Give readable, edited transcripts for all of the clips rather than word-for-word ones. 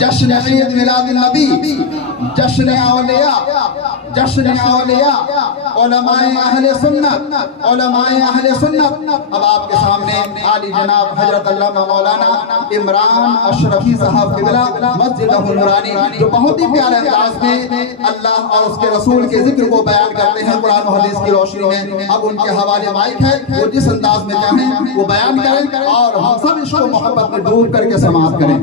جشن عید میلاد النبی، جشن اولیاء، جشن اولیاء، علماء اہل سنت، علماء اہل سنت۔ اب آپ کے سامنے عالی جناب حضرت علامہ مولانا عمران اشرفی صاحب قبلہ مسجد نورانی جو بہت ہی پیارے انداز میں اللہ اور اس کے رسول کے ذکر کو بیان کرتے ہیں قرآن و حدیث کی روشنی میں۔ اب ان کے حوالے مائک ہے، وہ جس انداز میں چاہیں وہ بیان کریں اور ہم سب اس کو محبت میں ڈوب کر کے سماعت کریں۔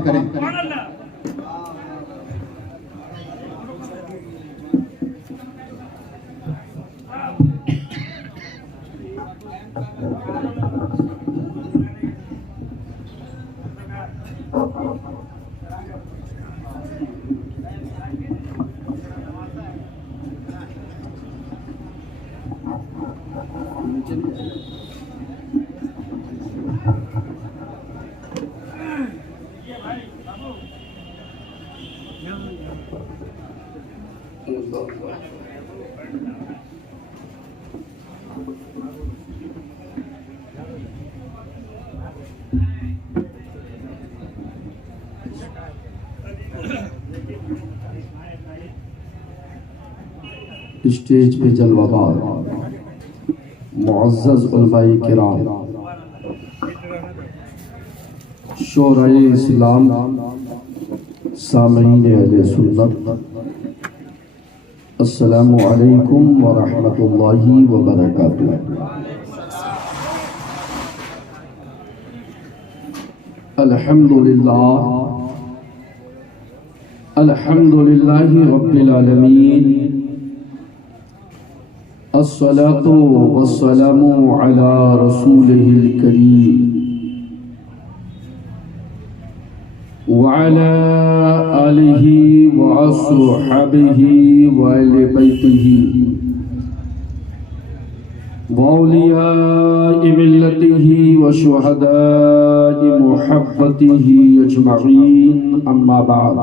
اسٹیج پہ جلوہ بار معزز علماء کرام، شورائے اسلام، سامعین اہل سنت، السلام علیکم ورحمۃ اللہ وبرکاتہ۔ الحمدللہ الحمدللہ رب العالمین، الصلاة والسلام على رسوله الكريم وعلى آله وأصحابه وآل بيته وأولياء ملته وشهداء محبته أجمعين، أما بعد،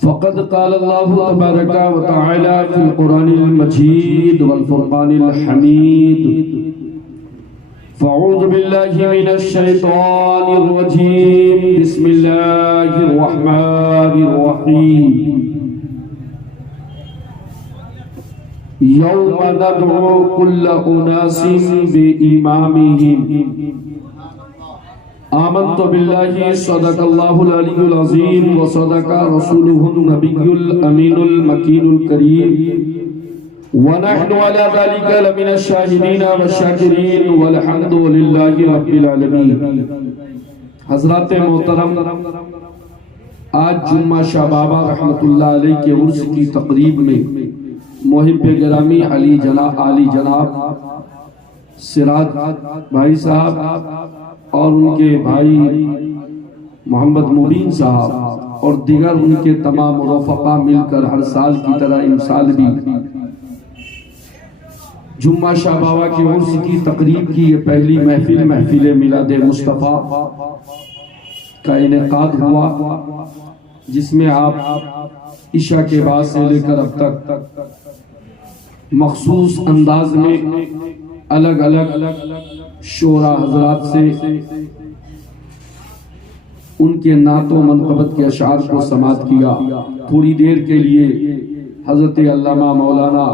فقد قال الله تبارك وتعالى في القرآن المجيد والفرقان الحميد، فأعوذ بالله من الشيطان الرجيم، بسم الله الرحمن الرحيم، يوم ندعو كل أناس بإمامهم، آمنت بالله صدق الله العلي العظيم وصدق رسوله النبي الأمين المكين الكريم، ونحن على ذلك لمن الشاهدين والشاكرين والحمد لله رب العالمين۔ حضرات محترم، آج جمعہ شاہ بابا رحمت اللہ علیہ کے عرس کی تقریب میں محب گرامی علی جناب سراج بھائی صاحب اور ان کے بھائی محمد مبین صاحب اور دیگر ان کے تمام رفقا مل کر ہر سال کی طرح امسال بھی جمعہ شاہ بابا کے عرس کی تقریب کی یہ پہلی محفل میلاد مصطفیٰ کا انعقاد ہوا، جس میں آپ عشاء کے بعد سے لے کر اب تک مخصوص انداز میں الگ الگ شعراء حضرات سے ان کے نعت و منقبت کے اشعار کو سماعت کیا۔ تھوڑی دیر کے لیے حضرت علامہ مولانا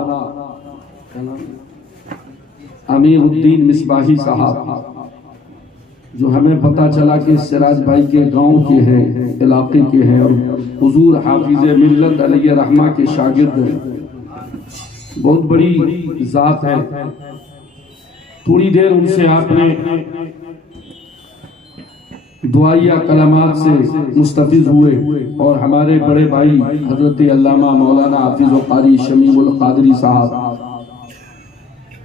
امیر الدین مصباحی صاحب، جو ہمیں پتہ چلا کہ سراج بھائی کے گاؤں کے ہیں، علاقے کے ہیں اور حضور حافظ ملت علیہ رحمہ کے شاگرد ہیں، بہت بڑی ذات ہے، تھوڑی دیر ان سے آپ نے دعائیہ کلمات سے مستفیض ہوئے اور ہمارے بڑے بھائی حضرت علامہ مولانا حافظ و قاری شمیم القادری صاحب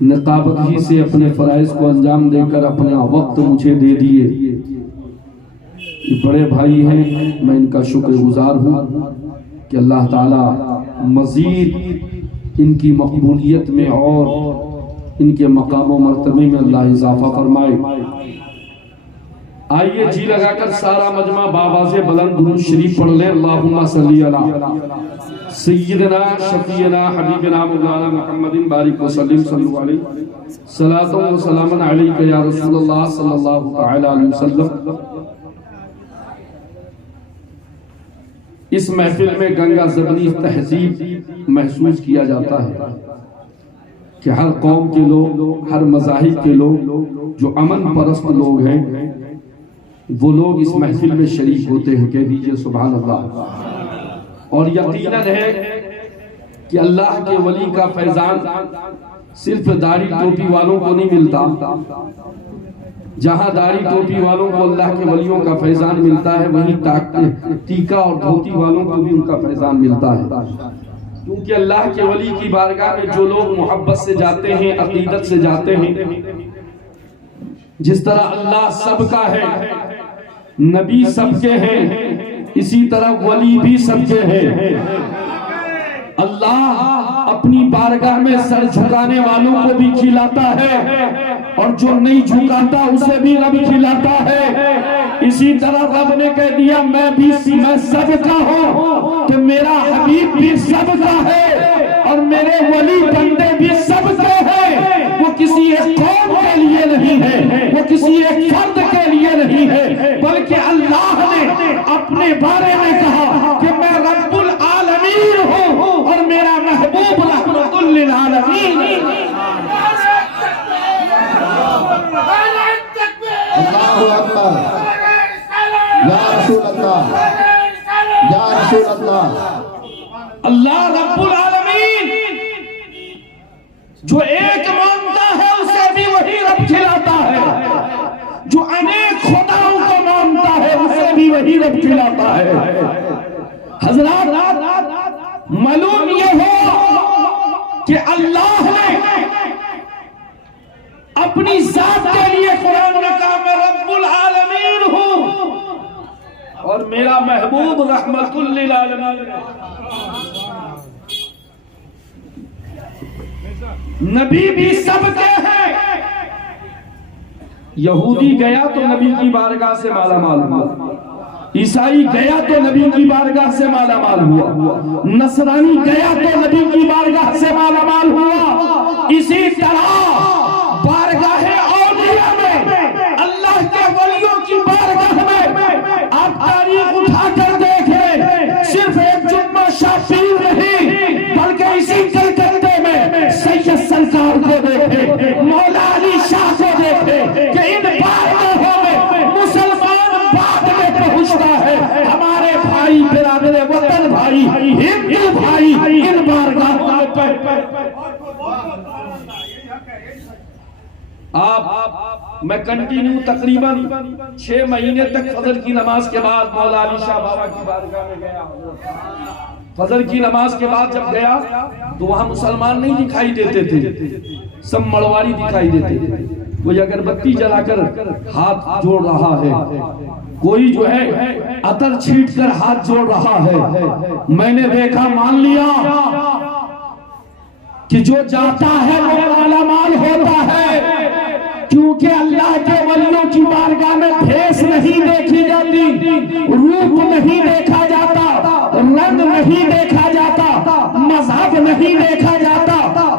نقابت ہی سے اپنے فرائض کو انجام دے کر اپنا وقت مجھے دے دیے۔ یہ بڑے بھائی ہیں، میں ان کا شکر گزار ہوں کہ اللہ تعالی مزید ان کی مقبولیت میں اور ان کے مقام و مرتبے میں اللہ اضافہ فرمائے۔ آئیے جی لگا کر سارا مجمع بآواز بلند درود شریف پڑھ لیں۔ اللہم صلی علی سیدنا شفیعنا حبیبنا مولانا محمد بارک وسلم صلی علیہ صلاۃ و سلام علیک یا رسول اللہ صلی اللہ تعالی علیہ وسلم۔ اس محفل میں گنگا زبنی تہذیب محسوس کیا جاتا ہے کہ ہر قوم کے لوگ، ہر مذاہب کے لوگ جو امن پرست لوگ ہیں وہ لوگ اس محفل میں شریک ہوتے ہیں. کہہ دیجئے سبحان اللہ. اور یقیناً ہے کہ اللہ کے ولی کا فیضان صرف داڑھی ٹوپی والوں کو نہیں ملتا. جہاں داڑھی ٹوپی والوں کو اللہ کے ولیوں کا فیضان ملتا ہے وہیں ٹیکا اور دھوتی والوں کو بھی ان کا فیضان ملتا ہے. کیونکہ اللہ کے ولی کی بارگاہ میں جو لوگ محبت سے جاتے ہیں، عقیدت سے جاتے ہیں، جس طرح اللہ سب کا ہے، نبی سب کے ہیں، اسی طرح ولی بھی سب کے ہیں. اللہ اپنی بارگاہ میں سر جھکانے والوں کو بھی کھلاتا ہے اور جو نہیں جھکاتا اسے بھی رب کھلاتا ہے. اسی طرح رب نے کہہ دیا میں سب کا ہوں تو میرا حبیب بھی سب کا ہے اور میرے ولی بندے بھی سب کے ہیں. وہ کسی ایک قوم کے لیے نہیں ہے، وہ کسی ایک فرد کے لیے نہیں ہے، بلکہ اللہ نے اپنے بارے میں کہا کہ میں رب العالمین ہوں اور میرا محبوب رحمت للعالمین. اللہ اکبر. یا رسول اللہ، یا رسول اللہ. اللہ رب العالمین جو ایک مانتا ہے اسے بھی وہی رب کھلاتا ہے، جو انیک خداؤں کو مانتا ہے اسے بھی وہی رب کھلاتا ہے. حضرات معلوم یہ ہو کہ اللہ نے اپنی ذات کے لیے قرآن نے کہا میں رب العالمین ہوں اور میرا محبوب رحمت للعالمین. نبی بھی سب کے ہیں. یہودی گیا تو نبی کی بارگاہ سے مالا مال ہوا، عیسائی گیا تو نبی کی بارگاہ سے مالا مال ہوا، نصرانی گیا تو نبی کی بارگاہ سے مالا مال ہوا. اسی طرح بارگاہ اولیاء میں، اللہ کے ولیوں کی بارگاہ میں آپ تاریخ اٹھا کر دیکھیں، صرف ایک جمعہ شاہ پیر نہیں بلکہ اسی کلکتے میں سید سرکار کو دیکھیں، مولا علی شاہ کو دیکھیں کہ ان بارگاہوں میں مسلمان بعد میں پہنچتا ہے. ہمارے بھائی برادر وطن بھائی ہندو بھائی ان بارگاہوں میں آپ میں کنٹینیو تقریباً 6 مہینے تک فجر کی نماز کے بعد مولا علی شاہ بابا کی بارگاہ میں گیا. فجر کی نماز کے بعد جب گیا تو وہاں مسلمان نہیں دکھائی دیتے تھے، سب مڑواری دکھائی دیتے تھے. کوئی اگربتی جلا کر ہاتھ جوڑ رہا ہے، کوئی جو ہے عطر چھینٹ کر ہاتھ جوڑ رہا ہے. میں نے دیکھا، مان لیا کہ جو جاتا ہے وہ مالا مال ہوتا ہے، کیونکہ اللہ کے ولیوں کی بارگاہ میں بھیس نہیں دیکھی جاتی، روپ نہیں دیکھا جاتا، رنگ نہیں دیکھا جاتا، مذہب نہیں دیکھا جاتا،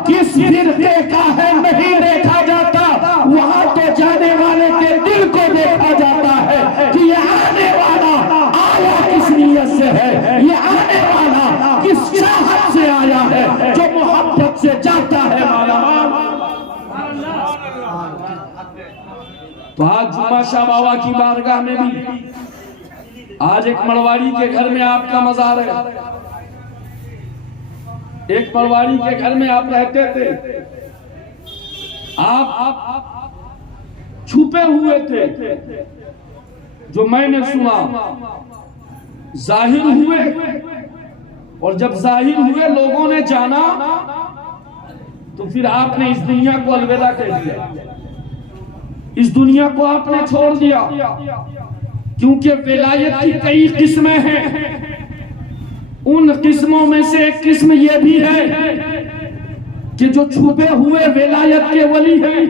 کس فرقے کا ہے نہیں دیکھا جاتا. وہاں تو جانے والے کے دل کو دیکھا جاتا ہے کہ یہ آنے والا آیا کس نیت سے ہے، یہ آنے والا کس چاہت سے آیا ہے، جو محبت سے جاتا ہے مالا مال. تو آج جمعہ شاہ بابا کی بارگاہ میں بھی آج ایک مڑواری کے گھر میں آپ کا مزار ہے. ایک مڑواری کے گھر میں آپ رہتے تھے، آپ چھپے ہوئے تھے. جو میں نے سنا ظاہر ہوئے، اور جب ظاہر ہوئے لوگوں نے جانا تو پھر آپ نے اس دنیا کو الوداع کہہ دیا، اس دنیا کو آپ نے چھوڑ دیا. کیونکہ ولایت کی کئی قسمیں ہیں، ان قسموں میں سے ایک قسم یہ بھی ہے کہ جو چھپے ہوئے ولایت کے ولی ہیں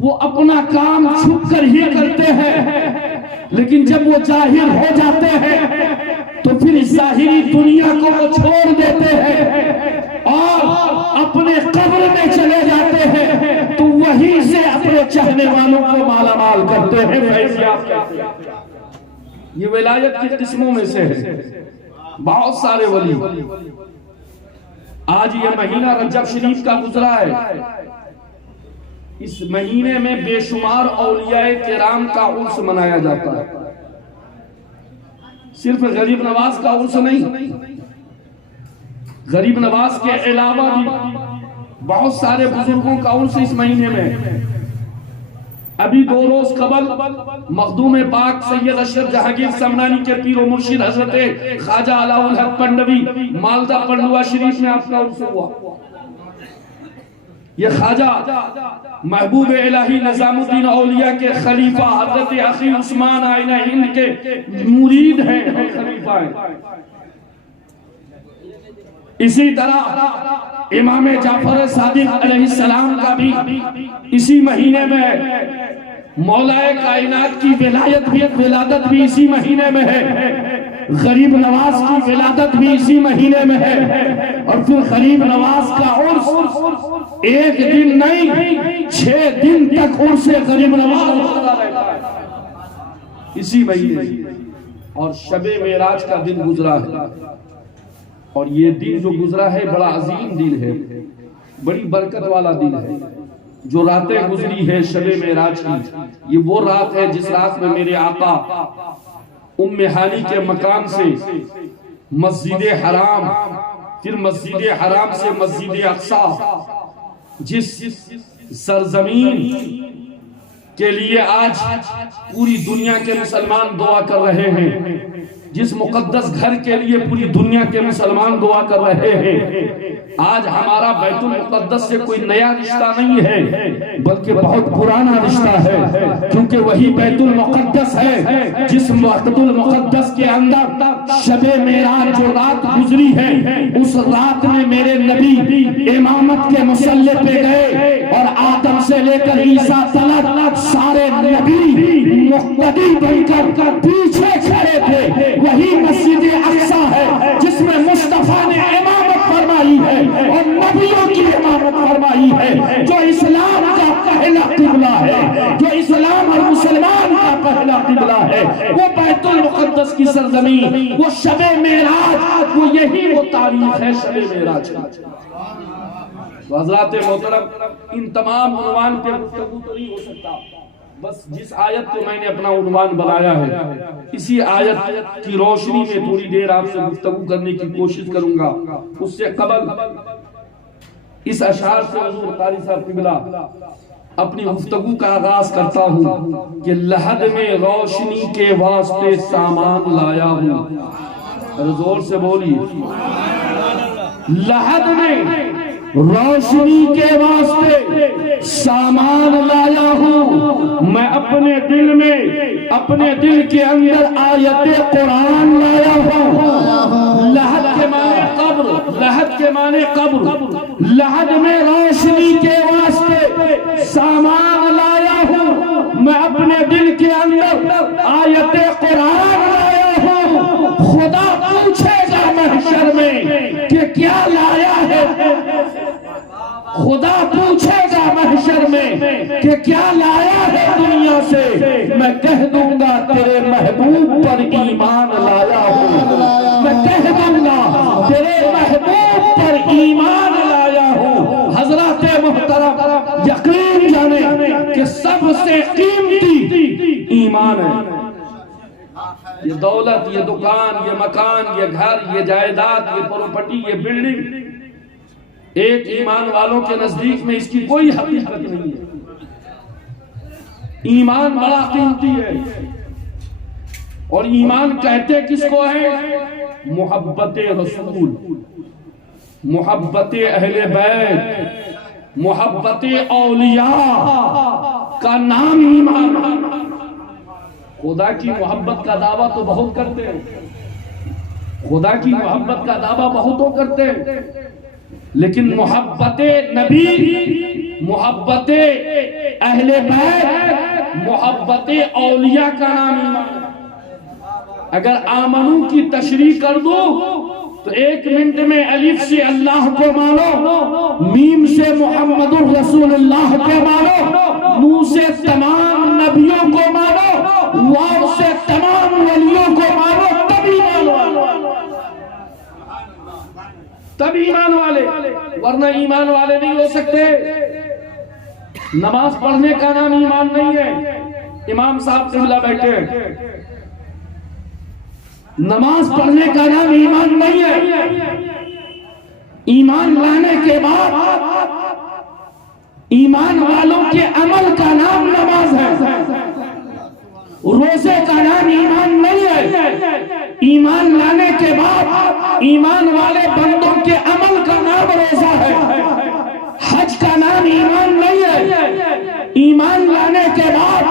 وہ اپنا کام چھپ کر ہی کرتے ہیں، لیکن جب وہ ظاہر ہو جاتے ہیں تو پھر اس ظاہری دنیا کو وہ چھوڑ دیتے ہیں اور اپنے قبر میں چلے جاتے ہیں، تو وہیں سے اپنے چاہنے والوں کو مالا مال کرتے ہیں. یہ ولایت کی قسموں میں سے ہے، بہت سارے ولی۔ آج یہ مہینہ رجب شریف کا گزرا ہے، اس مہینے میں بے شمار اولیاء کرام کا عرس منایا جاتا ہے۔ صرف غریب نواز کا عرس نہیں، غریب نواز کے علاوہ بھی بہت سارے بزرگوں کا عرس اس مہینے میں۔ ابھی 2 روز قبل مخدوم پاک سید اشرف جہانگیر سمنانی کے پیر و مرشد حضرت خواجہ علاء الحق پنڈوی مالدہ پنڈوا شریف میں آپ کا عرس ہوا۔ یہ خواجہ محبوب الہی نظام الدین اولیاء کے خلیفہ حضرت اخی عثمان آئینہ ہند کے مرید ہیں اور خلیفہ ہیں۔ اسی طرح امام جعفر صادق علیہ السلام کا بھی اسی مہینے میں ہے، مولا کائنات کی ولادت بھی اسی مہینے میں ہے، غریب نواز کی ولادت بھی اسی مہینے میں ہے، اور پھر غریب نواز کا عرس 1 دن نہیں 6 دن تک عرس غریب نواز ہوتا رہتا ہے اسی مہینے میں۔ اور شب معراج کا دن گزرا ہے، اور یہ دن جو گزرا ہے بڑا عظیم دن ہے، بڑی برکت والا دن ہے۔ جو راتیں گزری ہے شب معراج کی، یہ وہ رات ہے جس رات میں میرے آقا ام ہانی کے مکان سے مسجد حرام، پھر مسجد حرام سے مسجد اقصی، جس سرزمین کے لیے آج پوری دنیا کے مسلمان دعا کر رہے ہیں، جس مقدس گھر کے لیے پوری دنیا کے مسلمان دعا کر رہے ہیں، آج ہمارا بیت المقدس سے کوئی نیا رشتہ نہیں ہے بلکہ بہت پرانا رشتہ ہے، کیونکہ وہی بیت المقدس ہے جس بیت المقدس کے اندر شب معراج جو رات گزری ہے، اس رات میں میرے نبی امامت کے مصلی پہ گئے، اور آدم سے لے کر عیسیٰ تک سارے نبی مقتدی بن کر پیچھے کھڑے تھے۔ وہی مسجد اقصی ہے جس میں مصطفیٰ نے امامت فرمائی ہے اور نبیوں کی امامت فرمائی ہے، جو اسلام کا پہلا قبلہ ہے، جو اسلام اور مسلمان کا پہلا قبلہ ہے، وہ بیت المقدس کی سرزمین، وہ شب معراج، وہ یہی وہ تاریخ ہے شب معراج کی۔ تو حضرات محترم، ان تمام عنوان پہ گفتگو تو نہیں ہو سکتا، بس جس آیت کو میں نے اپنا عنوان بنایا ہے اسی آیت کی روشنی میں تھوڑی دیر آپ سے گفتگو کرنے کی کوشش کروں گا۔ اس سے قبل اس اشعار سے حضور قاری صاحب قبلہ اپنی گفتگو کا آغاز کرتا ہوں کہ لحد میں روشنی کے واسطے سامان لایا ہوں، زور سے بولیے، لحد میں روشنی کے واسطے سامان لایا ہوں، میں اپنے دل کے اندر آیت قرآن لایا ہوں۔ لحد کے معنی قبر، لحد کے معنی قبر، لحد میں روشنی کے واسطے سامان لایا ہوں، میں اپنے دل کے اندر آیت قرآن لایا ہوں۔ خدا پوچھے گا محشر میں کہ کیا لایا ہے، خدا پوچھے گا محشر میں کہ کیا لایا ہے دنیا سے، میں کہہ دوں گا تیرے محبوب پر ایمان لایا ہوں، میں کہہ دوں گا تیرے محبوب پر ایمان لایا ہوں۔ حضرات محترم، یقین جانے کہ سب سے قیمتی ایمان ہے۔ یہ دولت، یہ دکان، یہ مکان، یہ گھر، یہ جائیداد، یہ پراپرٹی، یہ بلڈنگ، ایک ایمان والوں کے نزدیک میں اس کی کوئی حقیقت نہیں ہے۔ ایمان بڑا قیمتی ہے، اور ایمان کہتے کس کو ہے؟ محبت رسول، محبت اہل بیت، محبت اولیاء کا نام ایمان۔ خدا کی محبت کا دعویٰ تو بہت کرتے ہیں، خدا کی محبت کا دعویٰ بہتوں کرتے ہیں، لیکن محبت نبی، محبت اہل بیت، محبت اولیاء کا نام ایمان۔ اگر آمنو کی تشریح کر دو تو 1 منٹ میں الف سے اللہ کو مانو، میم سے محمد الرسول اللہ کو مانو، نون سے تمام نبیوں کو مانو، واو سے تمام ولیوں تب ایمان والے، ورنہ ایمان والے نہیں ہو سکتے۔ نماز پڑھنے کا نام ایمان نہیں ہے۔ امام صاحب قبلہ بیٹھے ہیں، نماز پڑھنے کا نام ایمان نہیں ہے۔ ایمان لانے کے بعد ایمان والوں کے عمل کا نام نماز ہے، روزے کا نام ایمان نہیں ہے۔ ایمان لانے کے بعد ایمان والے بندوں کے عمل کا نام روزہ ہے، حج کا نام ایمان نہیں ہے۔ ایمان لانے کے بعد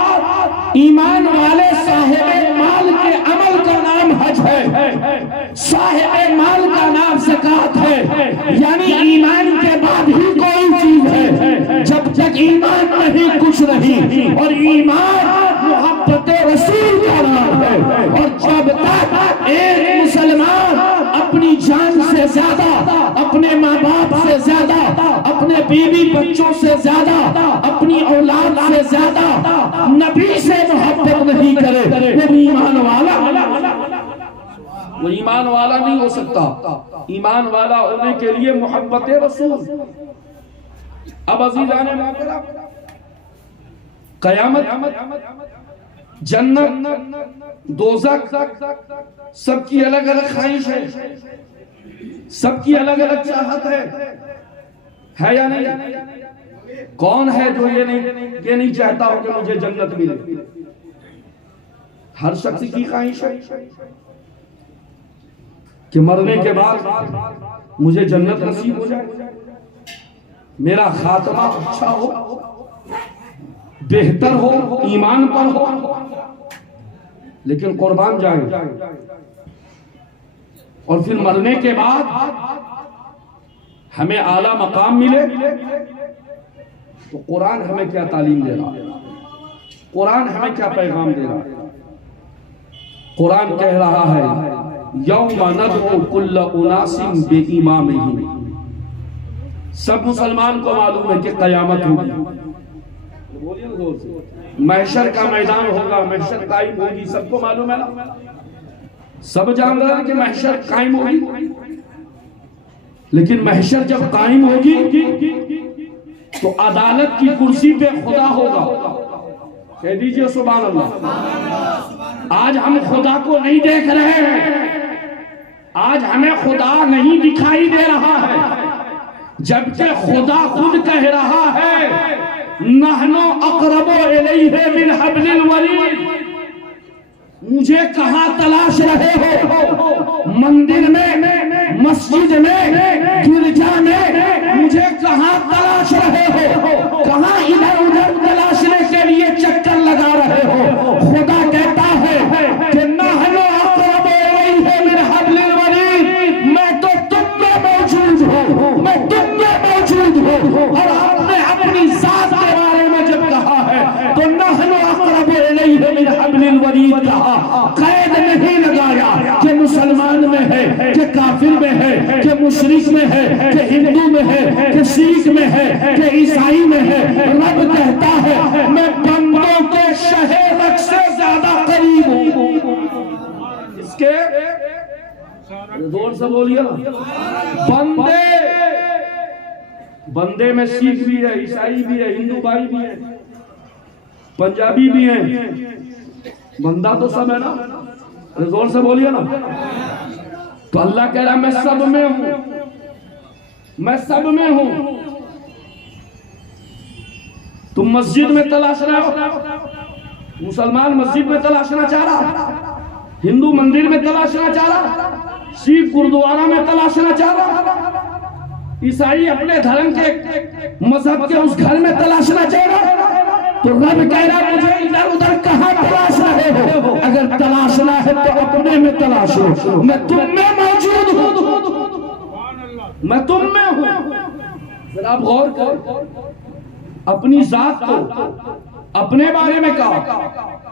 ایمان والے صاحب مال کے عمل کا نام حج ہے، صاحب مال کا نام زکات ہے۔ یعنی ایمان کے بعد ہی کوئی چیز ہے، جب تک ایمان نہیں کچھ نہیں۔ اور ایمان محبت رسول کا نام ہے۔ اور جب تک ایک مسلمان اپنی جان سے زیادہ، اپنے ماں باپ سے زیادہ، اپنے بیوی بچوں سے زیادہ، اپنی اولاد سے زیادہ نبی سے محبت نہیں کرے، وہ ایمان والا وہ ایمان والا نہیں ہو سکتا۔ ایمان والا ہونے کے لیے محبت رسول۔ اب عزیزان محترم، قیامت، جنت، دوزخ، سب کی الگ الگ خواہش ہے، سب کی الگ الگ چاہت ہے یا نہیں؟ کون ہے جو یہ نہیں چاہتا ہو کہ مجھے جنت ملے؟ ہر شخص کی خواہش ہے کہ مرنے کے بعد مجھے جنت نصیب ہو جائے، میرا خاتمہ اچھا ہو، بہتر ہو، ایمان پر ہو۔ لیکن قربان جائیں، اور پھر مرنے کے بعد ہمیں اعلیٰ مقام ملے، تو قرآن ہمیں کیا تعلیم دے رہا ہے؟ قرآن ہمیں کیا پیغام دے رہا ہے؟ قرآن کہہ رہا ہے یوم ندعو کل اناس بامامہم۔ سب مسلمان کو معلوم ہے کہ قیامت ہوگی، محشر کا میدان ہوگا، محشر قائم ہوگی، سب کو معلوم ہے نا؟ سب جان رہے ہیں کہ محشر قائم ہوگی۔ لیکن محشر جب قائم ہوگی تو عدالت کی کرسی پہ خدا ہوگا۔ کہہ دیجئے سبحان اللہ۔ آج ہم خدا کو نہیں دیکھ رہے ہیں، آج ہمیں خدا نہیں دکھائی دے رہا ہے، جبکہ خدا خود کہہ رہا ہے نحن اقرب الیہ من حبل الورید۔ مجھے کہاں تلاش رہے ہو؟ مندر میں، مسجد میں، گرجا میں، مجھے کہاں تلاش رہے ہو؟ کہاں ادھر ادھر تلاشنے کے لیے چکر لگا رہے ہو؟ خدا کہتا ہے کہ نحن اقرب الیہ من حبل الورید، میں تو تم میں موجود ہوں، میں تم میں موجود ہوں۔ اور آپ نے اپنی ذات کے بارے میں جب کہا ہے تو نحن اقرب الیہ من حبل الورید کہا، قید نہیں لگایا کہ مسلمان میں ہے، کہ کافر میں ہے، کہ مشرک میں ہے، کہ ہندو میں ہے، کہ سکھ میں ہے، کہ عیسائی میں ہے۔ رب کہتا ہے میں بندوں کے شہر رگ سے زیادہ قریب ہوں۔ اس کے زور سے بولیے نا، بندے میں سکھ بھی ہے، عیسائی بھی ہے، ہندو بھائی بھی ہے، پنجابی بھی ہے، بندہ تو سب ہے نا؟ زور سے بولیے نا۔ تو اللہ کہہ رہا میں سب میں ہوں، میں سب میں ہوں۔ تم مسجد میں تلاش رہے ہو، مسلمان مسجد میں تلاشنا چاہ رہا، ہندو مندر میں تلاشنا چاہ رہا، سکھ گردوارہ میں تلاشنا چاہ رہا، عیسائی اپنے دھرم کے مذہب کے اس گھر میں تلاشنا چاہ رہا۔ تو رب کہہ رہا مجھے ادھر ادھر کہاں تلاش رہے ہو؟ اگر تلاشنا ہے تو اپنے میں تلاشو، میں تم میں موجود ہوں، میں تم میں ہوں۔ پھر آپ غور کرو، اپنی ذات کو، اپنے بارے میں کہا،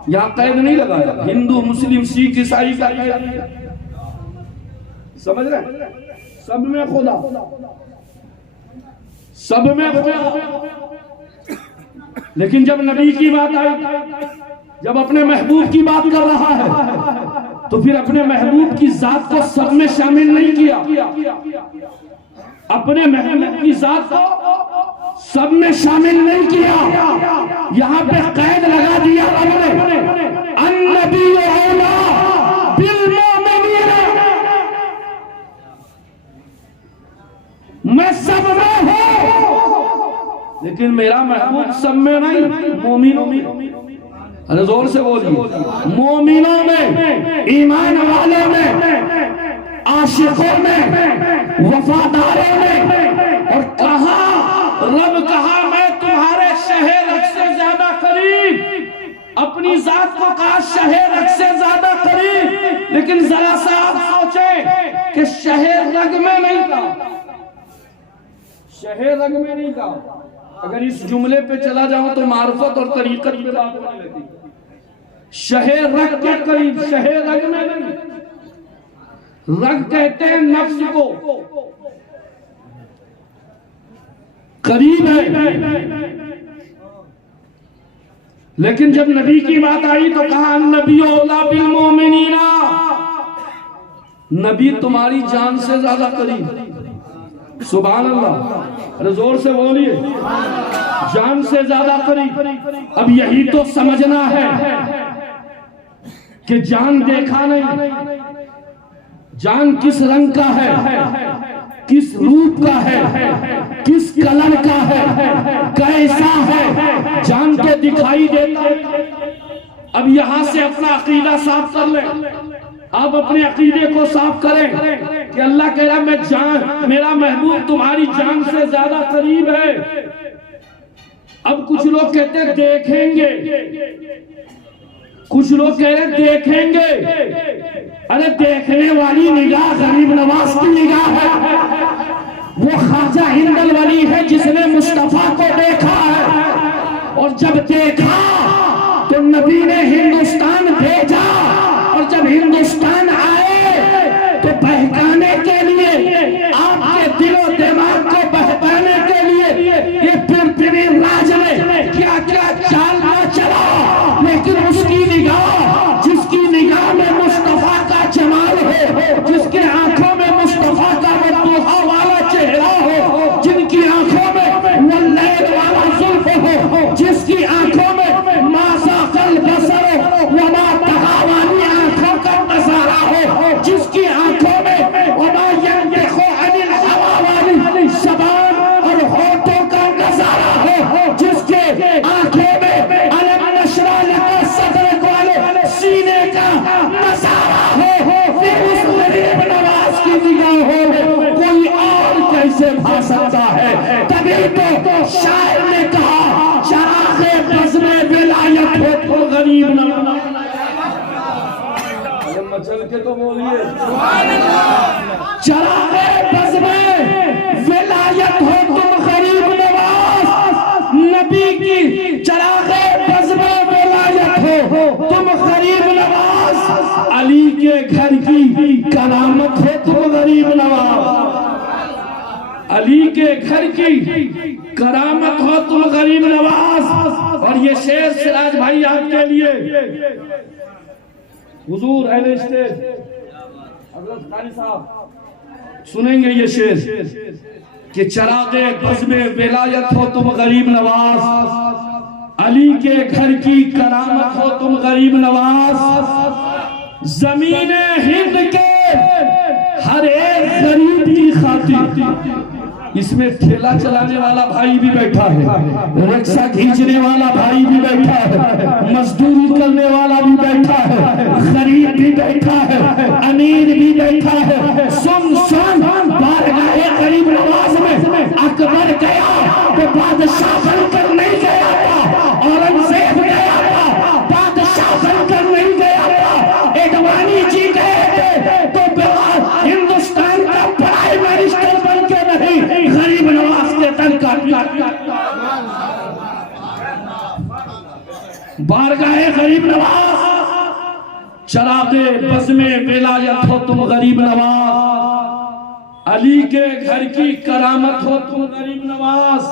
یہاں قید نہیں لگایا، ہندو مسلم سکھ عیسائی کا قید نہیں، سمجھ رہے؟ سب میں خدا، سب میں خدا۔ لیکن جب نبی کی بات آئی، جب اپنے محبوب کی بات کر رہا ہے تو پھر اپنے محبوب کی ذات کو سب میں شامل نہیں کیا، اپنے محبوب کی ذات کو سب میں شامل نہیں کیا، یہاں پہ قید لگا دیا رب نے، النبی اولا بالمؤمنین، میں سب میں ہوں لیکن میرا محبوب سب میں نہیں، مومنوں میں، ارے زور سے بولیے، مومنوں میں، ایمان والوں میں، عاشقوں میں، وفاداروں میں، اور کہا رب کہا میں تمہارے شہر رگ سے زیادہ قریب، اپنی ذات کو کہا شہر رگ سے زیادہ قریب، لیکن ذرا سا آپ سوچیں کہ شہر رگ میں نہیں کہا، شہر رگ میں نہیں کہا۔ اگر اس جملے پہ چلا جاؤں تو معرفت اور طریقت پہ بات ہونے لگی، شہر رگ کے قریب، شہر رگ میں نہیں، رگ کہتے ہیں نفس کو، قریب ہے، لیکن جب نبی کی بات آئی تو کہا النبی اولا بالمؤمنین، نبی تمہاری جان سے زیادہ قریب، سبحان اللہ، ارے زور سے بولیے، جان سے زیادہ قریب۔ اب یہی تو سمجھنا ہے کہ جان دیکھا نہیں، جان کس رنگ کا ہے، کس روپ کا ہے، کس کلر کا ہے، کیسا ہے، جان کے دکھائی دیتا ہے۔ اب یہاں سے اپنا عقیدہ صاف کر لیں، آپ اپنے عقیدے کو صاف کریں کہ اللہ کہہ رہا میرا محبوب تمہاری جان سے زیادہ قریب ہے۔ اب کچھ لوگ کہتے ہیں دیکھیں گے، کچھ لوگ کہہ رہے دیکھیں گے، ارے دیکھنے والی نگاہ غریب نواز کی نگاہ ہے، وہ خواجہ ہندل ولی ہے جس نے مصطفیٰ کو دیکھا ہے، اور جب دیکھا تو نبی نے ہندوستان بھیجا، اور جب ہندوستان آئے تو بہکانے کے لیے، آپ کے دل و دماغ کو بہکانے کے لیے یہ پرتھوی راج نے کیا کیا چال نہ چلا، لیکن اس کی نگاہ، جس کی نگاہ میں مصطفیٰ کا جمال ہو، جس کے آنکھوں میں مصطفیٰ کا وہ دوحہ والا چہرہ ہو، جن کی آنکھوں میں وہ لیل والا زلف ہو، جس کی آنکھوں میں ما ذاق البصر وما طغى والی آنکھوں کا نظارہ ہو، جس کی آنکھوں میں وما ينطق عن الهوى والی زبان اور ہونٹوں کا نظارہ ہو، جس کے آنکھوں میں الم نشرح لك صدرك والے سینے کا نظارہ ہو، پھر اس غریب نواز کی نگاہ ہو، کوئی اور کیسے بھا سکتا ہے؟ تبھی تو شاعر نے کہا چراغ بزم ولایت ہو تو غریب نواز، مچل کے تو بولیے چراغ بزم ولایت ہو تم غریب نواز، نبی کی چراغ بزم ولایت ہو تم غریب نواز، علی کے گھر کی کرامت ہو تم غریب نواز، علی کے گھر کی کرامت ہو تم غریب نواز۔ اور یہ شعر سراج بھائی آپ کے لیے، حضور اہل اسٹیج حضرت قاری صاحب سنیں گے یہ شعر کہ چراغ بزم ولایت ہو تم غریب نواز، علی کے گھر کی کرامت ہو تم غریب نواز، زمین ہند کے ہر ایک غریب کی خاطر، اس میں ٹھیلا چلانے والا بھائی بھی بیٹھا ہے، رکشہ کھینچنے والا بھائی بھی بیٹھا ہے، مزدوری کرنے والا بھی بیٹھا ہے، غریب بھی بیٹھا ہے، امیر بھی بیٹھا ہے، سن بارگاہ غریب نواز میں اکبر گیا تو بادشاہ بن کر نہیں گیا تھا، اورنگزیب گیا تھا بادشاہ بن کر نہیں گیا تھا، ایڈوانی جی گئے تھے تو ہندوستان کا پرائم منسٹر بن کے نہیں، غریب نواز کے تن کا بارگاہ غریب نواز، چراغ بزم ولایت ہو تم غریب نواز، علی کے گھر کی کرامت ہو تم غریب نواز،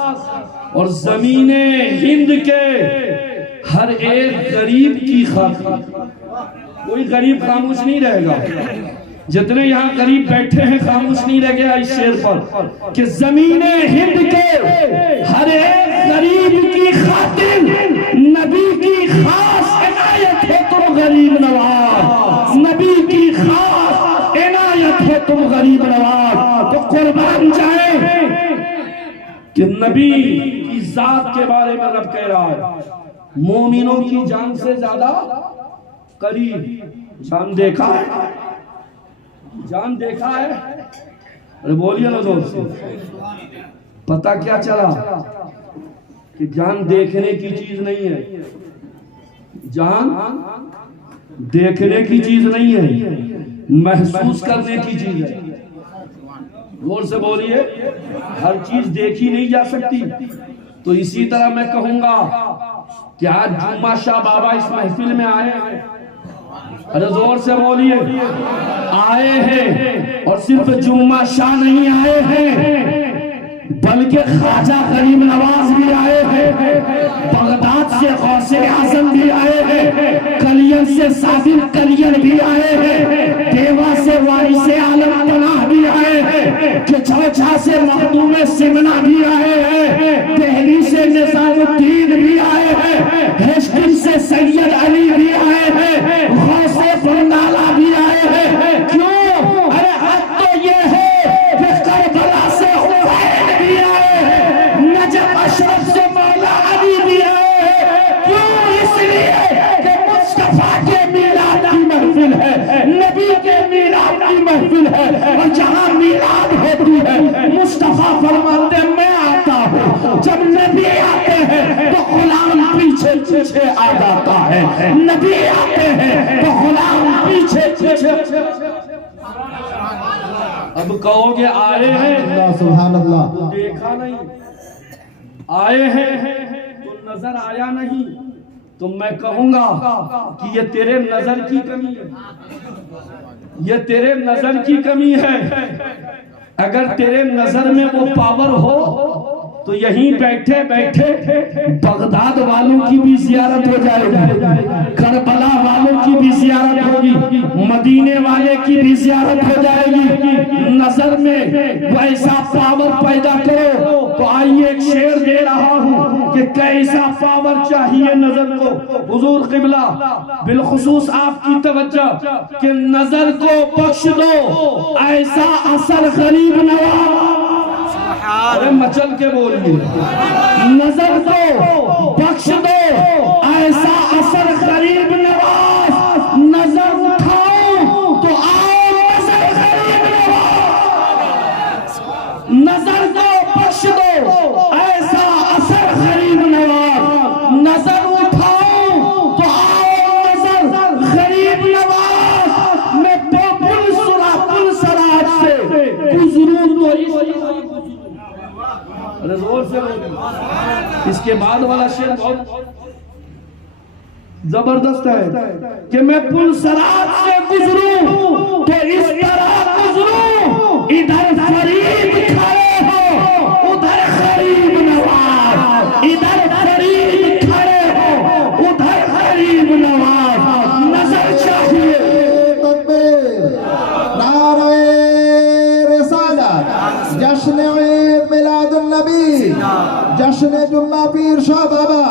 اور زمین ہند کے ہر ایک غریب کی خاطر، کوئی غریب خاموش نہیں رہے گا، جتنے یہاں قریب بیٹھے ہیں خاموش نہیں رہ گیا اس شعر پر کہ زمین ہند کے ہر ایک غریب کی خاطر نبی کی خاص عنایت ہے تم غریب نواز، نبی کی خاص عنایت ہے تم غریب نواز۔ تو قربان جائیں کہ نبی کی ذات کے بارے میں رب کہہ رہا ہے مومنوں کی جان سے زیادہ قریب۔ جان دیکھا ہے؟ جان دیکھا ہے؟ ارے بولیے نا زور سے۔ پتہ کیا چلا کہ جان دیکھنے کی چیز نہیں ہے، جان دیکھنے کی چیز نہیں ہے، محسوس کرنے کی چیز ہے۔ زور سے بولیے، ہر چیز دیکھی نہیں جا سکتی۔ تو اسی طرح میں کہوں گا کہ آج جمعہ شاہ بابا اس محفل میں آئے ہیں، ارے زور سے بولیے، آئے ہیں، اور صرف جمعہ شاہ نہیں آئے ہیں بلکہ خواجہ غریب نواز بھی آئے ہیں، بغداد سے غوث اعظم بھی آئے ہیں، کلیر سے صابر کلیر بھی آئے ہیں، دیوا سے وارث عالم پناہ بھی آئے ہیں، چوچھا سے مخدوم سمنا بھی آئے ہیں، دہلی سے نظام الدین بھی آئے ہیں، ہیسٹن سے سید علی بھی آئے ہیں، غوث برنالہ بھی آئے ہیں۔ کیوں؟ ارے حق تو یہ ہے کہ کربلا سے حسین بھی آئے ہیں، نجف اشرف سے مولا علی بھی آئے ہیں۔ کیوں؟ اس لیے کہ مصطفیٰ کے میلاد کی محفل ہے، نبی کے میلاد کی محفل ہے، اور جہاں میلاد ہوتی ہے مصطفیٰ فرماتے ہیں میں آتا ہوں، جب نبی آتے ہیں تو غلام پیچھے پیچھے آ جاتا ہے، نبی آتے ہیں تو غلام پیچھے پیچھے۔ اب کہو گے آئے ہیں سبحان اللہ، دیکھا نہیں، آئے ہیں تو نظر آیا نہیں، تو میں کہوں گا کہ یہ تیرے نظر کی کمی ہے، یہ تیرے نظر کی کمی ہے۔ اگر تیرے نظر میں وہ پاور ہو تو یہیں بیٹھے بیٹھے بغداد والوں کی بھی زیارت ہو جائے گی، کربلا والوں کی بھی زیارت ہوگی، مدینے والے کی بھی زیارت ہو جائے گی۔ نظر میں ویسا پاور پیدا کرو۔ تو آئیے ایک شعر دے رہا ہوں کہ کیسا پاور چاہیے نظر کو۔ حضور قبلہ بالخصوص آپ کی توجہ کہ نظر کو بخش دو ایسا اثر غریب نواز، ارے مچل کے بولیے، نظر کو بخش دو ایسا اثر غریب نواز، نظر اٹھاؤ تو آؤ نظر غریب نواز، نظر کو بخش دو ایسا اثر غریب نواز، نظر اٹھاؤ تو آؤ نظر غریب نواز۔ میں پل سراج سے گزروں تو زور سے اس کے بعد والا شعر بہت زبردست ہے کہ میں پل سراج سے گزروں تو اس طرح گزروں، ادھر فرید کھڑے ہو ادھر غریب نواز، ادھر فرید کھڑے ہو ادھر غریب نواز۔ نظر چاہیے۔ نعرہ رسالت، جشن عید میلاد النبی، جشن جمعہ پیر شاہ بابا۔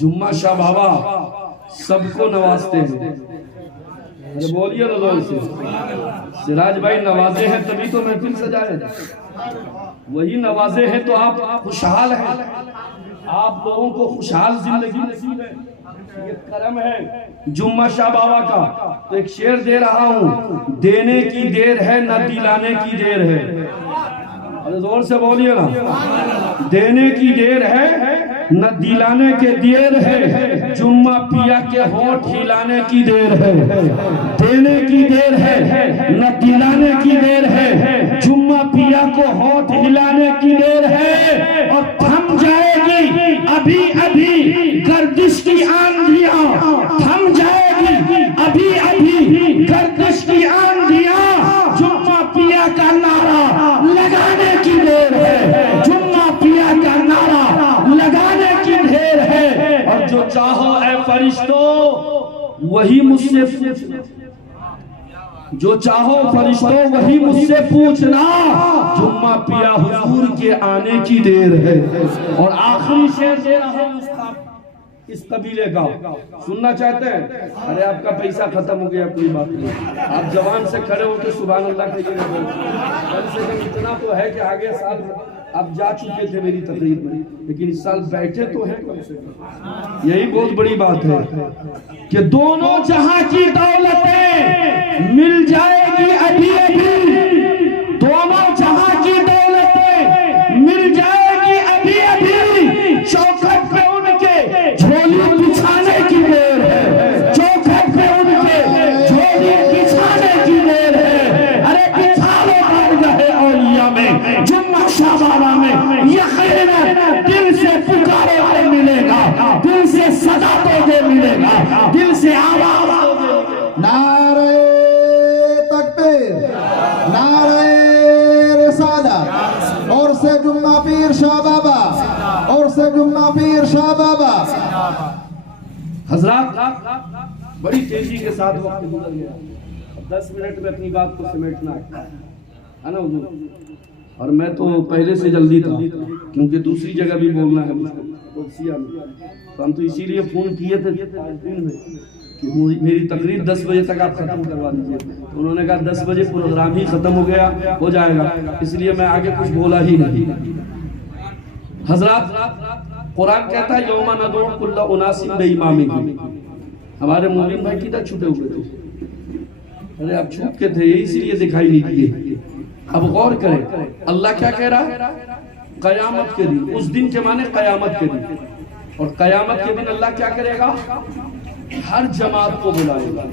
جمعہ شاہ بابا سب کو نوازتے ہیں، بولیے رضوان سے سراج بھائی نوازے ہیں تبھی تو محفل سجائے، وہی نوازے ہیں تو آپ خوشحال ہیں، آپ لوگوں کو خوشحال زندگی نصیب ہے، یہ کرم ہے جمعہ شاہ بابا کا۔ تو ایک شعر دے رہا ہوں، دینے کی دیر ہے نہ دلانے کی دیر ہے، زور سے بولیے نا، دینے کی دیر ہے نہ دلانے کے دیر ہے، جمعہ پیا کے ہونٹ ہلانے کی دیر ہے، دینے کی دیر ہے نہ دلانے کی دیر ہے، جمعہ پیا کو ہونٹ ہلانے کی دیر ہے، اور تھم جائے گی ابھی ابھی گردش کی آندھیاں، تھم جائے گی ابھی ابھی گردش کی آندھیاں، جمعہ پیا کا نعرہ لگانے کی دیر ہے، جمعہ پیا کا نعرہ لگانے کی دیر ہے۔ اور جو چاہو اے فرشتو وہی مجھ سے پوچھنا، جو چاہو فرشتوں وہی مجھ سے پوچھنا، جمعہ پیا حضور کے آنے کی دیر ہے۔ اور آخری شعر دے رہا ہوں اس قبیلے کا، سننا چاہتے ہیں؟ ارے آپ کا پیسہ ختم ہو گیا، کوئی بات نہیں، آپ جوان سے کھڑے ہو کے سبحان اللہ کہیے گا، کم سے کم اتنا تو ہے کہ آگے سال آپ جا چکے تھے میری تقریر میں، لیکن اس سال بیٹھے تو ہیں کم سے کم۔ یہی بہت بڑی بات ہے کہ دونوں جہاں کی دولتیں مل جائے گی ابھی ابھی، دونوں جہاں کی دولتیں مل جائے گی ابھی ابھی، چوکھٹ پہ ان کے جھولی بچھانے کی دیر ہے، چوکھٹ پہ ان کے جھولی بچھانے کی دیر ہے۔ ارے بچھا لو بارگاہ اولیاء میں، جمعہ شعبانہ میں، یقیناً دل سے پکارے تو ملے گا، دل سے صدا تو ملے گا، دل سے آواز تو۔ نعرہ تکبیر، نعرہ رسالت، اور سے جمعہ پیر شاہ بابا، اور سے جمعہ پیر شاہ بابا۔ حضرات بڑی تیزی کے ساتھ وقت گزر گیا، 10 منٹ میں اپنی بات کو سمیٹنا ہے نا حضور، اور میں تو پہلے سے جلدی تھا کیونکہ دوسری جگہ بھی بولنا ہے مجھ کو قدسیہ میں، تو ہم تو اسی لیے فون کیے تھے دن میں کہ میری تقریر 10 بجے تک آپ ختم کروا دیجیے، تو انہوں نے کہا 10 بجے پروگرام ہی ختم ہو گیا، ہو جائے گا، اس لیے میں آگے کچھ بولا ہی نہیں۔ حضرات قرآن کہتا ہے یوم ندعو کل اناس بامامہم، ہمارے مومن بھائی کدھر چھپے ہوئے تھے؟ ارے آپ چھپ کے تھے، اسی لیے دکھائی نہیں دیے۔ اب غور کریں اللہ کیا کہہ رہا ہے؟ قیامت کے دن، اس دن کے معنی قیامت کے دن، اور قیامت کے دن اللہ کیا کرے گا؟ ہر جماعت کو بلائے گا،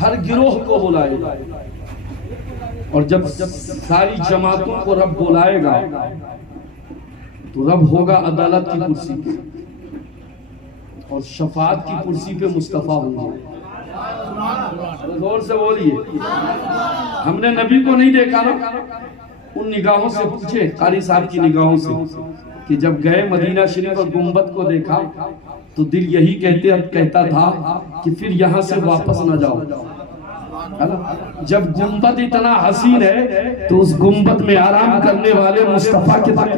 ہر گروہ کو بلائے گا، اور جب ساری جماعتوں کو رب بلائے گا تو رب ہوگا عدالت کی کرسی پہ اور شفاعت کی کرسی پہ مصطفیٰ ہوں گے۔ زور سے بولیے، ہم نے نبی کو نہیں دیکھا نا، ان نگاہوں سے پوچھے قاری صاحب کی نگاہوں سے کہ جب گئے مدینہ شریف اور گنبد کو دیکھا تو دل یہی کہتا تھا کہ پھر یہاں سے واپس نہ جاؤ۔ جب گنبد اتنا حسین ہے تو اس گنبد میں آرام کرنے والے مصطفیٰ کے پاس،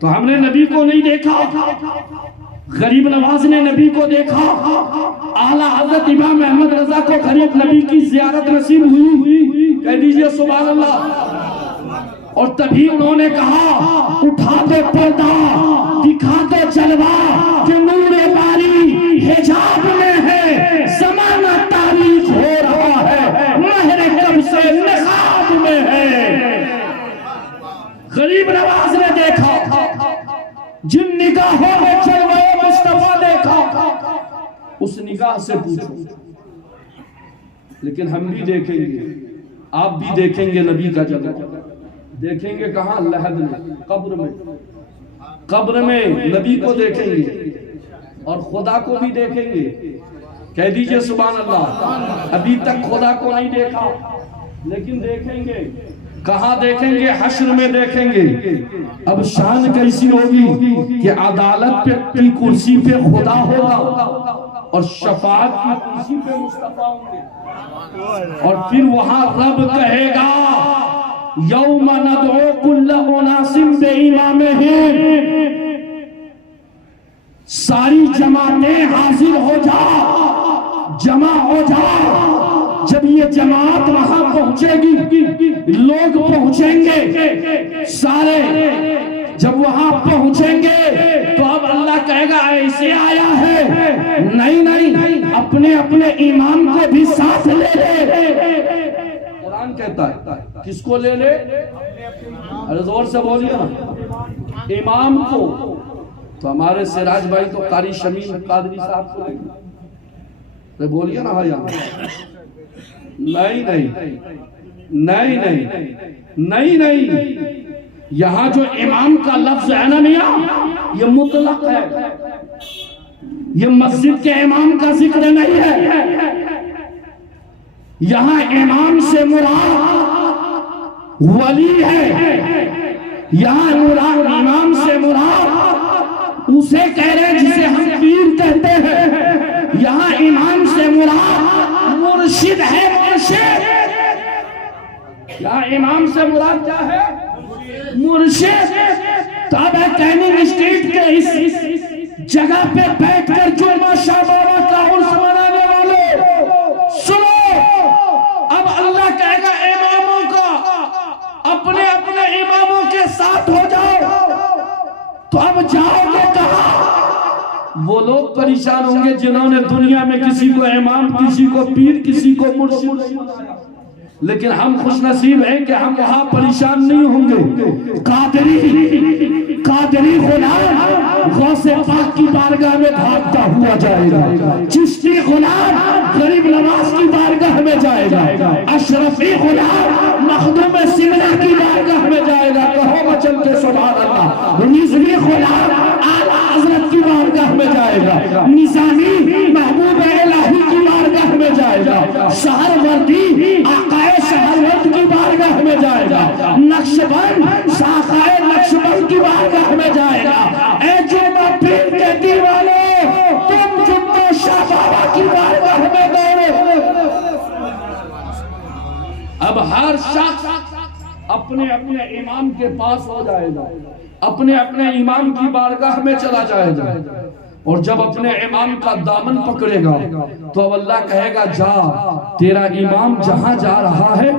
تو ہم نے نبی کو نہیں دیکھا، غریب نواز نے نبی کو دیکھا، اعلیٰ حضرت امام احمد رضا کو غریب نبی کی زیارت نصیب ہوئی، کہہ دیجئے سبحان اللہ۔ اور تبھی انہوں نے کہا اٹھا دو پردہ، دکھا دو جلوہ، کہ نور باری حجاب میں ہے، زمانہ تاریخ ہو رہا ہے، مہر کب سے نقاب میں ہے۔ غریب نواز نے دیکھا، جن نگاہوں میں جلوہ مصطفیٰ دیکھا، اس نگاہ سے پوچھو، لیکن ہم بھی دیکھیں گے، آپ بھی دیکھیں گے نبی کا جلوہ، دیکھیں گے کہاں؟ لحد میں، قبر میں، قبر میں نبی کو دیکھیں گے اور خدا کو بھی دیکھیں گے۔ کہہ دیجئے سبحان اللہ۔ ابھی تک خدا کو نہیں دیکھا لیکن دیکھیں گے، کہاں دیکھیں گے؟ حشر میں دیکھیں گے۔ اب شان کیسی ہوگی کہ عدالت کی کرسی پہ خدا ہوگا اور شفاعت کی کرسی پہ مصطفیٰ ہوں گے، اور پھر وہاں رب کہے گا یوم ندعو کل اناس بامامہم، ساری جماعتیں حاضر ہو جا، جمع ہو جا۔ جب یہ جماعت وہاں پہنچے گی، لوگ پہنچیں گے سارے، جب وہاں پہنچیں گے تو اب اللہ کہے گا ایسے آیا ہے، نہیں، اپنے اپنے امام کو بھی ساتھ لے لے۔ قرآن کہتا ہے کس کو لے لے؟ ارے زور سے بولیے نا، امام کو۔ تو ہمارے سراج بھائی تو قاری شمیم قادری صاحب کو لے، بولیے نا ہاں یہاں، نہیں، یہاں جو امام کا لفظ ہے نا میاں، یہ مطلق ہے، یہ مسجد کے امام کا ذکر نہیں ہے۔ یہاں امام سے مراد ولی ہے، یہاں امام سے مراد اسے کہہ رہے ہیں جسے ہم پیر مرشد ہے مرشد. کیا امام سے مراد کیا ہے؟ مرشد. تو اب کیننگ اسٹریٹ کے اس جگہ پہ بیٹھ کر جمعہ شاہ بابا کا عرس منانے والے سنو، اب اللہ کہے گا اماموں کو اپنے اپنے اماموں کے ساتھ ہو جاؤ. تو اب جاؤ گے کہاں؟ وہ لوگ پریشان ہوں گے جنہوں نے دنیا میں کسی کو امام، کسی کو پیر، کسی کو مرشد بنایا. لیکن ہم خوش نصیب ہیں کہ ہم وہاں پریشان نہیں ہوں گے. قادری غلام غوث پاک کی بارگاہ میں بھاگتا ہوا جائے گا. چشتی غلام غریب نواز کی بارگاہ میں جائے گا. اشرفی غلام مخدوم سملہ کی بارگاہ میں جائے گا. کہو مچل کے سبحان اللہ. نظمی غلام اعلیٰ حضرت کی بارگاہ میں جائے گا. نظامی محبوب الہی کی بارگاہ میں جائے گا. سہروردی آقائے سہرورد کی بارگاہ میں جائے گا. نقشبند شاخائے نقشبند کی بارگاہ میں جائے گا. اے جمعہ پیر کے دل والے، تم جمعہ شاہ بابا کی بارگاہ میں دوڑو. اب ہر شخص اپنے اپنے امام کے پاس ہو جائے گا، اپنے اپنے امام کی بارگاہ میں چلا جائے گا. اور جب اپنے امام کا دامن پکڑے گا تو اب اللہ کہے گا جا، تیرا امام جہاں جا رہا ہے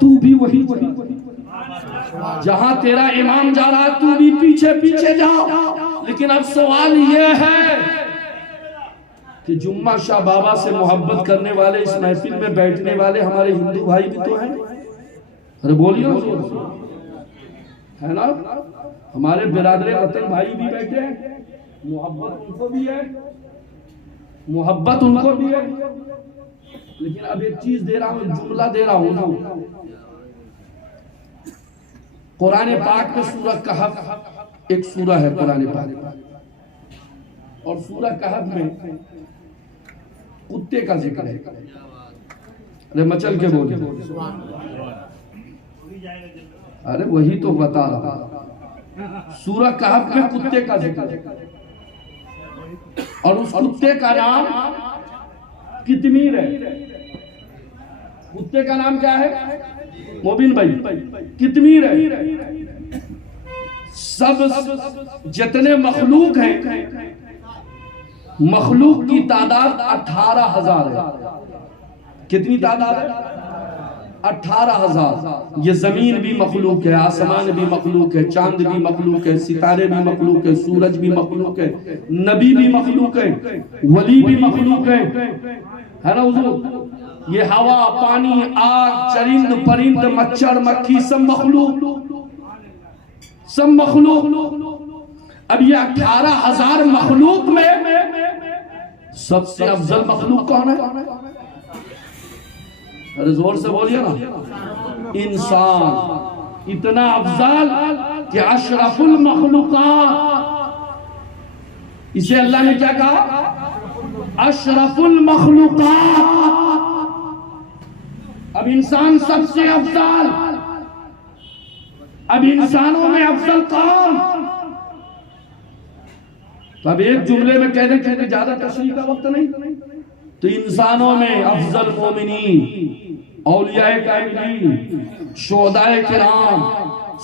تو بھی وہی جہاں تیرا امام جا رہا ہے تو بھی پیچھے پیچھے جا. لیکن اب سوال یہ ہے کہ جمعہ شاہ بابا سے محبت کرنے والے، اس محفل میں بیٹھنے والے ہمارے ہندو بھائی بھی تو ہیں. ارے بولیے ہے نا، ہمارے برادر وطن بھائی بھی بیٹھے ہیں. محبت ان کو بھی ہے، محبت ان کو بھی ہے. لیکن اب ایک چیز دے رہا ہوں، جملہ دے رہا ہوں. قرآن پاک میں سورہ کہف ایک سورہ ہے قرآن پاک، اور سورہ کہف میں کتے کا ذکر ہے. ارے مچل کے بولے، ارے وہی تو بتا رہا. سورہ کہف میں کتے کا ذکر ہے، اور اس کتے کا نام کتمیر ہے. کتے کا نام کیا ہے موبین بھائی؟ کتمیر ہے. سب جتنے مخلوق ہیں، مخلوق کی تعداد 18,000 ہے. کتنی تعداد ہے؟ 18,000. یہ زمین بھی مخلوق ہے، آسمان بھی مخلوق ہے، چاند بھی مخلوق ہے، ستارے بھی مخلوق ہے، سورج بھی مخلوق ہے، نبی بھی مخلوق ہے، ولی بھی مخلوق ہے نا حضور. یہ ہوا، پانی، آگ، چرند، پرند، مچھر، مکھی، سب مخلوق، سب مخلوق. اب یہ 18,000 مخلوق میں سب سے افضل مخلوق کون ہے؟ ارے زور سے بولیے نا. انسان اتنا افضل کہ اشرف المخلوقات. اسے اللہ نے کیا کہا؟ اشرف المخلوقات. اب انسان سب سے افضل. اب انسانوں میں افضل کون؟ تو اب ایک جملے میں کہہ دیں کہ زیادہ تشریح کا وقت نہیں. تو انسانوں میں افضل مومنین، اولیاء کاملین، شہداء کرام،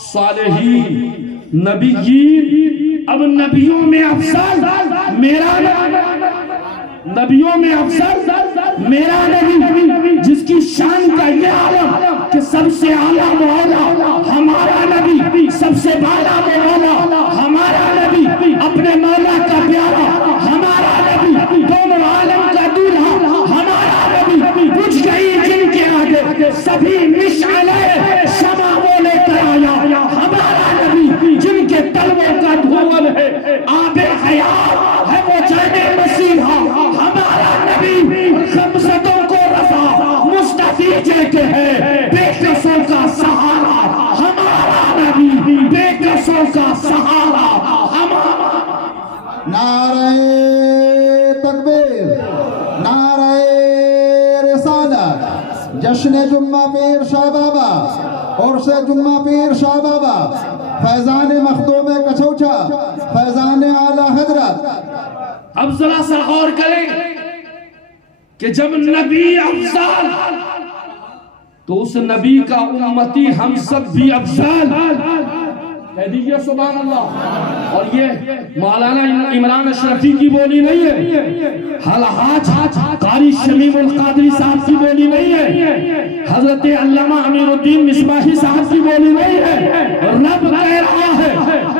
صالحین، نبیین. اب نبیوں میں افضل میرا نبیوں میں افضل میرا نبی، جس کی شان کا یہ عالم کہ سب سے اعلیٰ مولا ہمارا نبی، سب سے بالا مولا ہمارا نبی، اپنے مولا کا پیارا ہمارا نبی، دونوں عالم کا دولہا ہمارا نبی. بجھ گئی جن کے آگے سبھی مشعلیں شمع وہ لے کر آیا ہمارا نبی. جن کے تلووں کا دھول ہے آب حیات ہے وہ جانے مسیحا ہمارا نبی. خمسطوں کو رفع مصطفی جیتے ہیں، بے کسوں کا سہارا ہمارا نبی، بے کسوں کا سہارا ہمارا. نعرہ تکبیر، نعرہ رسالت. جشن جمعہ پیر شاہ بابا، عرس جمعہ پیر شاہ بابا، فیضان مخدوم کچھوچا، فیضان اعلی حضرت. اب ذرا سا غور کریں کہ جب نبی افضل تو اس نبی کا امتی ہم سب بھی افضل. کہہ دیجئے سبحان اللہ. اور یہ مولانا عمران اشرفی کی بولی نہیں ہے, حلحاج قاری شمیم القادری صاحب کی بولی نہیں ہے, حضرت علامہ امین الدین مصباحی صاحب کی بولی نہیں ہے. رب کہہ رہا ہے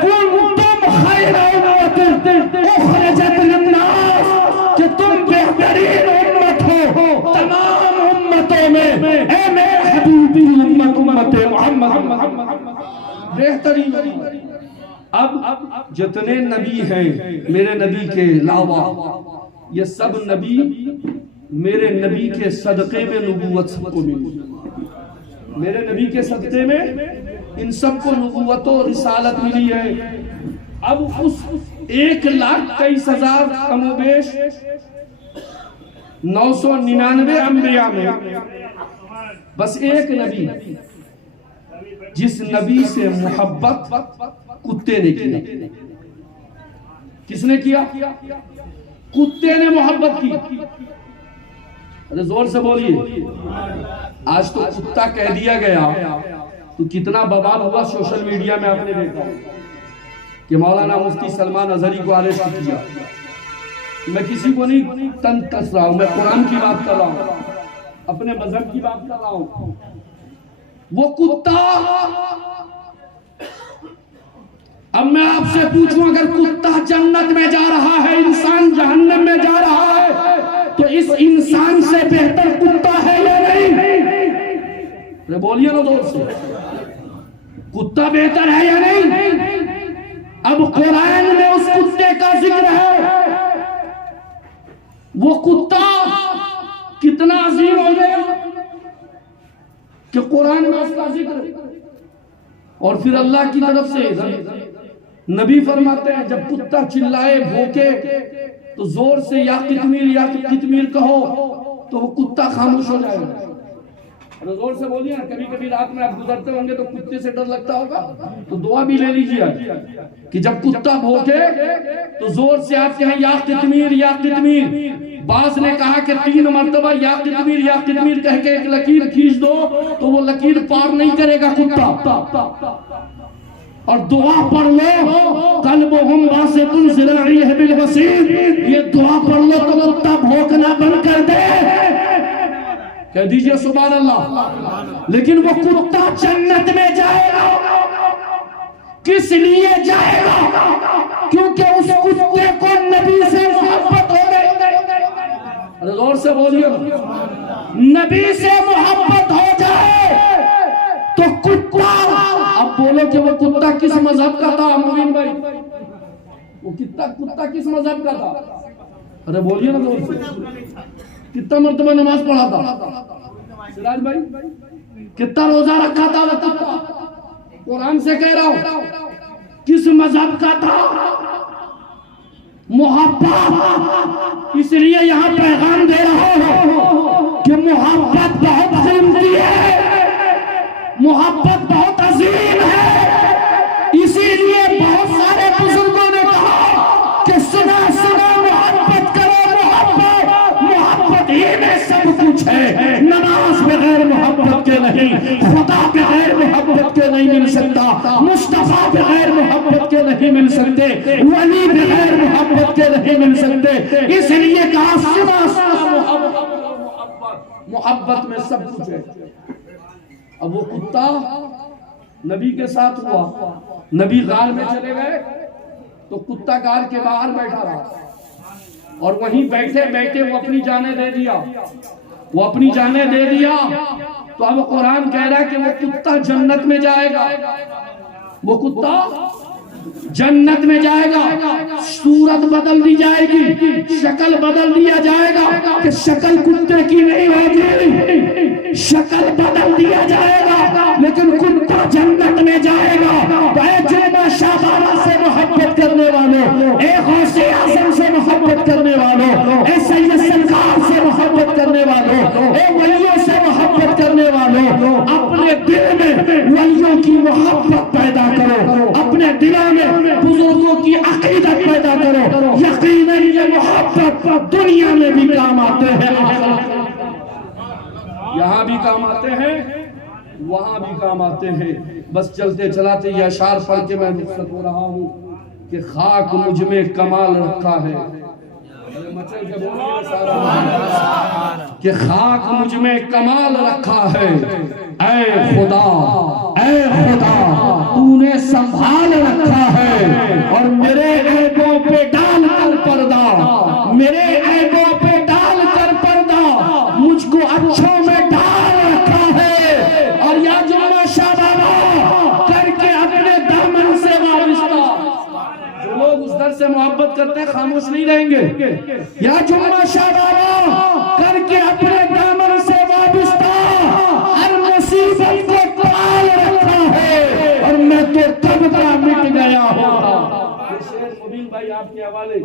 کنتم خیر امت اخرجت للناس, کہ تم بہترین امت ہو تمام امتوں میں. اے میرے حبیبی امت محمد بہترین. اب جتنے نبی ہیں میرے نبی کے علاوہ, یہ سب نبی میرے نبی کے صدقے میں نبوت سب کو ملی. میرے نبی کے صدقے میں ان سب کو نبوت و رسالت ملی ہے. اب اس 1,23,000 کم و بیش 999 انبیاء میں بس ایک نبی جس نبی سے محبت کتے نے کیا. کس نے کیا؟ کتے نے محبت کی. ارے زور سے بولیے. آج تو کتا کہہ دیا گیا تو کتنا بوال ہوا سوشل میڈیا میں آپ نے دیکھا کہ مولانا مفتی سلمان اظہری کو اریسٹ کیا. میں کسی کو نہیں تنگ کس رہا ہوں, میں قرآن کی بات کر رہا ہوں, اپنے مذہب کی بات کر رہا ہوں. وہ کتا, اب میں آپ سے پوچھوں اگر کتا جنت میں جا رہا ہے, انسان جہنم میں جا رہا ہے, تو اس انسان سے بہتر کتا ہے یا نہیں؟ بولیے نا زور سے, کتا بہتر ہے یا نہیں؟ اب قرآن میں اس کتے کا ذکر ہے. وہ کتا کتنا عظیم ہو گیا کہ قرآن میں اس کا ذکر. اور پھر اللہ کی طرف سے نبی فرماتے ہیں جب کتا چلائے بھوکے تو زور سے یا قطمیر کہو تو وہ کتا خاموش ہو جائے گا. زور سے بولیے نا. کبھی کبھی رات میں آپ گزرتے ہوں گے تو کتے سے ڈر لگتا ہوگا, تو دعا بھی لے لیجیے کہ جب کتا بھوکے تو زور سے آپ کہیں یا قطمیر یا قطمیر. بعض نے کہا کہ 3 مرتبہ یا قطمیر کہہ کے ایک لکیر کھینچ دو تو وہ لکیر پار نہیں کرے گا کتا. اور دعا پڑھ لو قلبہم باسط ذراعیہ بالوسیل, یہ دعا پڑھ لو تو کتا بھوکنا بند کر دے. کہہ دیجئے سبحان اللہ. لیکن وہ کتا جنت میں جائے گا, کس لیے جائے گا؟ کیونکہ اس کتے کو نبی سے محبت ہو گئی. زور سے بولیے. نبی سے محبت ہو جائے تو کتا, اب بولو کہ وہ کتا کس مذہب کا تھا مبین بھائی؟ وہ کتا کس مذہب کا تھا؟ ارے بولیے نا زور سے. کتنا مرتبہ نماز پڑھا تھا سراج بھائی؟ کتنا روزہ رکھا تھا وہ کتا؟ قرآن سے کہہ رہا ہوں کس مذہب کا تھا؟ محبت. اس لیے یہاں پیغام دے رہا ہوں کہ محبت بہت قیمتی ہے, محبت بہت عظیم ہے. اسی لیے بہت سارے بزرگوں نے کہا کہ سنا محبت کرو, محبت ہی میں سب کچھ ہے. نماز بغیر محبت کے نہیں, خدا بغیر محبت کے نہیں مل سکتا, مصطفیٰ بغیر محبت کے نہیں مل سکتے, ولی بغیر محبت کے نہیں مل سکتے. اس لیے کہا سنا محبت میں سب کچھ ہے. اب وہ کتا نبی کے ساتھ ہوا, نبی غار میں چلے گئے تو کتا غار کے باہر بیٹھا رہا, اور وہیں بیٹھے بیٹھے وہ اپنی جانیں دے دیا. تو اب قرآن کہہ رہا ہے کہ وہ کتا جنت میں جائے گا. وہ کتا جنت میں جائے گا, صورت بدل دی جائے گی, شکل بدل دیا جائے گا کہ شکل کتے کی نہیں ہوگی, شکل بدل دیا جائے گا, لیکن کتا جنت میں جائے گا. اے جنہ شاہبارہ سے محبت کرنے والوں, اے غوث اعظم سے محبت کرنے والوں, اے سید سرکار سے محبت کرنے والوں, اے ولیوں سے محبت کرنے والوں, اپنے دل میں ولیوں کی محبت پیدا کرو, اپنے دلوں میں بزرگوں کی عقیدت پیدا کرو. یقیناً یہ محبت دنیا میں بھی کام آتے ہیں، یہاں بھی کام آتے ہیں، وہاں بھی کام آتے ہیں۔ بس چلتے چلاتے یہ اشعار پڑھ کے میں رخصت ہو رہا ہوں کہ خاک مجھ میں کمال رکھا ہے، کہ خاک مجھ میں کمال رکھا ہے، اے خدا تو نے سنبھال رکھا ہے، اور میرے عیبوں پہ ڈال کر پردہ، میرے عیبوں پہ ڈال کر پردہ مجھ کو اچھوں میں ڈال رکھا ہے، اور یا جمعہ شاہ بابا کر کے اپنے دامن سے وابستہ۔ جو لوگ اس در سے محبت کرتے ہیں خاموش نہیں رہیں گے، یا جمعہ شاہ بابا کر کے اپنے دامن سے وابستہ، ہر مصیبت کو پال رکھا ہے، اور میں تو کب کا مٹ گیا ہوتا۔ مبین بھائی آپ کے حوالے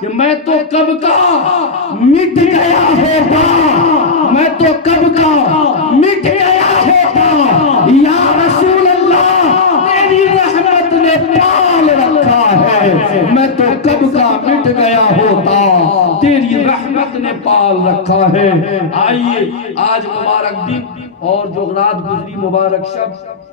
کہ میں تو کب کا مٹ گیا ہوتا، میں تو کب کا مٹ گیا ہوتا، یا رسول اللہ تیری رحمت نے پال رکھا ہے، میں تو کب کا مٹ گیا ہوتا، تیری رحمت نے پال رکھا ہے۔ آئیے آج مبارک دن اور جو رات گزری مبارک شب،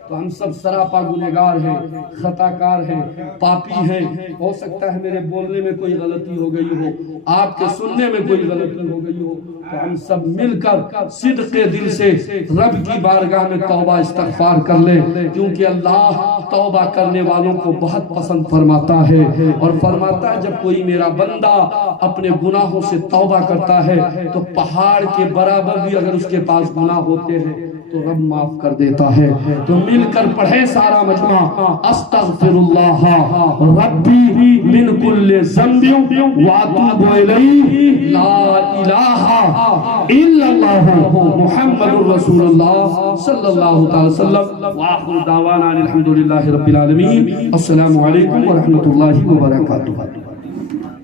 تو ہم سب سراپا گنہگار ہیں، خطاکار ہیں، پاپی ہیں، ہو سکتا ہے میرے بولنے میں کوئی غلطی ہو گئی ہو، آپ کے سننے میں کوئی غلطی ہو گئی ہو، تو ہم سب مل کر صدق دل سے رب کی بارگاہ میں توبہ استغفار کر لیں، کیونکہ اللہ توبہ کرنے والوں کو بہت پسند فرماتا ہے، اور فرماتا ہے جب کوئی میرا بندہ اپنے گناہوں سے توبہ کرتا ہے تو پہاڑ کے برابر بھی اگر اس کے پاس گناہ ہوتے ہیں تو رب معاف کر دیتا ہے۔ تو مل کر پڑھیں سارا مجمع، استغفر اللہ ربی من کل ذنب واتوب الیہ، لا الہ الا اللہ محمد رسول اللہ صلی اللہ تعالی وسلم، وآخر دعوانا الحمدللہ رب العالمین۔ السلام علیکم ورحمۃ اللہ وبرکاتہ۔